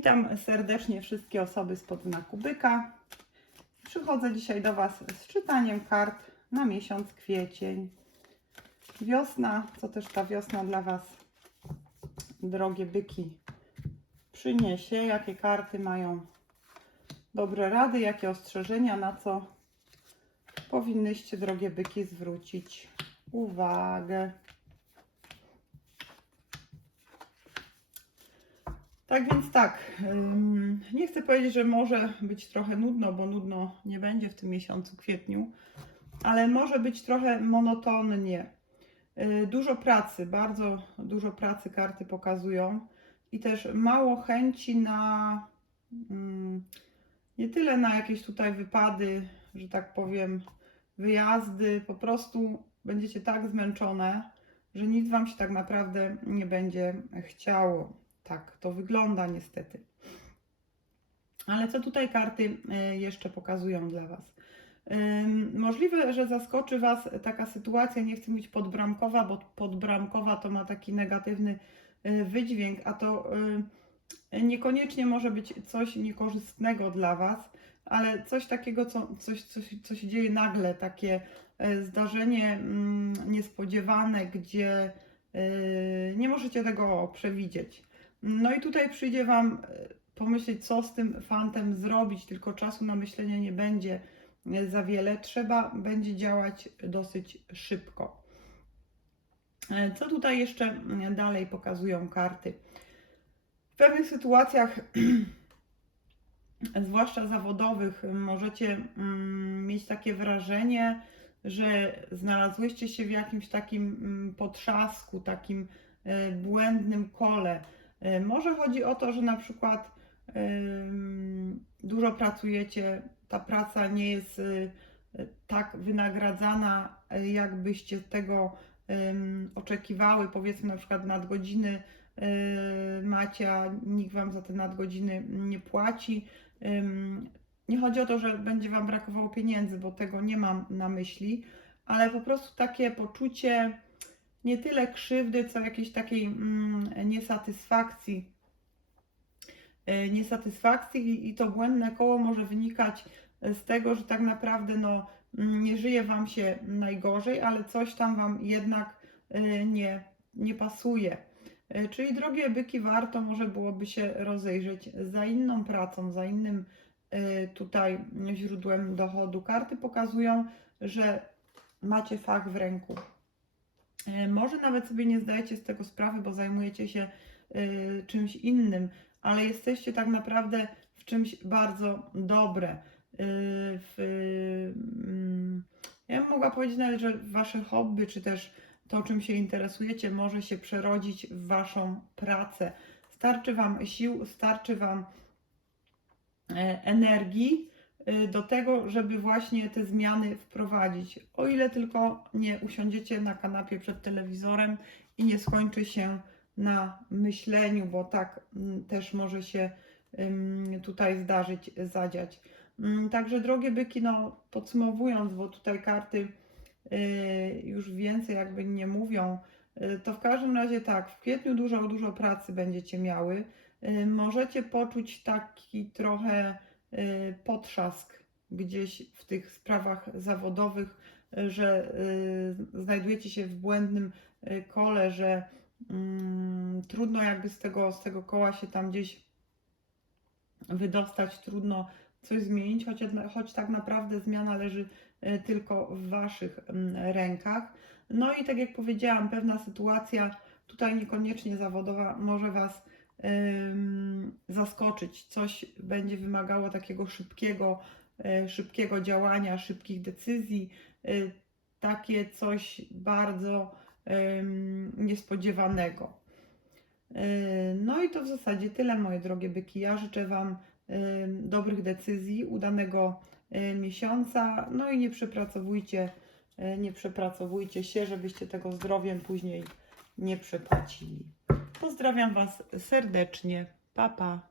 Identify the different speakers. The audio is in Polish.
Speaker 1: Witam serdecznie wszystkie osoby spod znaku byka. Przychodzę dzisiaj do Was z czytaniem kart na miesiąc kwiecień. Wiosna, co też ta wiosna dla Was, drogie byki, przyniesie, jakie karty mają dobre rady, jakie ostrzeżenia, na co powinnyście, drogie byki, zwrócić uwagę. Tak więc tak, nie chcę powiedzieć, że może być trochę nudno, bo nudno nie będzie w tym miesiącu kwietniu, ale może być trochę monotonnie. Y, Dużo pracy, bardzo dużo pracy karty pokazują i też mało chęci na mm, nie tyle na jakieś tutaj wypady, że tak powiem, wyjazdy, po prostu będziecie tak zmęczone, że nic Wam się tak naprawdę nie będzie chciało. Tak to wygląda niestety. Ale co tutaj karty y, jeszcze pokazują dla Was? Możliwe, że zaskoczy Was taka sytuacja, nie chcę mówić podbramkowa, bo podbramkowa to ma taki negatywny y, wydźwięk, a to y, niekoniecznie może być coś niekorzystnego dla Was, ale coś takiego, co, coś, coś, co się dzieje nagle, takie zdarzenie mm, niespodziewane, gdzie nie możecie tego przewidzieć. No i tutaj przyjdzie Wam y, pomyśleć, co z tym fantem zrobić, tylko czasu na myślenie nie będzie y, za wiele. Trzeba będzie działać dosyć szybko. E, Co tutaj jeszcze y, dalej pokazują karty? W pewnych sytuacjach, zwłaszcza zawodowych, możecie mm, mieć takie wrażenie, że znalazłyście się w jakimś takim mm, potrzasku, takim błędnym kole. Y, Może chodzi o to, że na przykład dużo pracujecie, ta praca nie jest y, tak wynagradzana, y, jakbyście tego oczekiwały. Powiedzmy na przykład nadgodziny macie, a nikt Wam za te nadgodziny nie płaci. Nie chodzi o to, że będzie Wam brakowało pieniędzy, bo tego nie mam na myśli, ale po prostu takie poczucie nie tyle krzywdy, co jakiejś takiej mm, niesatysfakcji. E, Niesatysfakcji i- i to błędne koło może wynikać z tego, że tak naprawdę no, mm, nie żyje Wam się najgorzej, ale coś tam Wam jednak e, nie, nie pasuje. E, Czyli drogie byki, warto może byłoby się rozejrzeć za inną pracą, za innym tutaj źródłem dochodu. Karty pokazują, że macie fach w ręku. E, Może nawet sobie nie zdajecie z tego sprawy, bo zajmujecie się y, czymś innym, ale jesteście tak naprawdę w czymś bardzo dobre. Y, w, mm, ja bym mogła powiedzieć nawet, że wasze hobby, czy też to, czym się interesujecie, może się przerodzić w waszą pracę. Starczy wam sił, starczy wam e, energii do tego, żeby właśnie te zmiany wprowadzić. O ile tylko nie usiądziecie na kanapie przed telewizorem i nie skończy się na myśleniu, bo tak mm, też może się tutaj zdarzyć, zadziać. Mm, Także drogie byki, no podsumowując, bo tutaj karty y, już więcej jakby nie mówią, y, to w każdym razie tak, w kwietniu dużo, dużo pracy będziecie miały. Y, Możecie poczuć taki trochę y, potrzask gdzieś w tych sprawach zawodowych, y, że y, znajdujecie się w błędnym y, kole, że mm, trudno jakby z tego, z tego koła się tam gdzieś wydostać, trudno coś zmienić, choć, choć tak naprawdę zmiana leży y, tylko w Waszych mm, rękach. No i tak jak powiedziałam, pewna sytuacja, tutaj niekoniecznie zawodowa, może Was zaskoczyć. Coś będzie wymagało takiego szybkiego, y, szybkiego działania, szybkich decyzji. y, Takie coś bardzo niespodziewanego. Y, No i to w zasadzie tyle, moje drogie byki. Ja życzę Wam dobrych decyzji, udanego miesiąca. No i nie przepracowujcie, nie przepracowujcie się, żebyście tego zdrowiem później nie przepłacili. Pozdrawiam Was serdecznie. Pa, pa.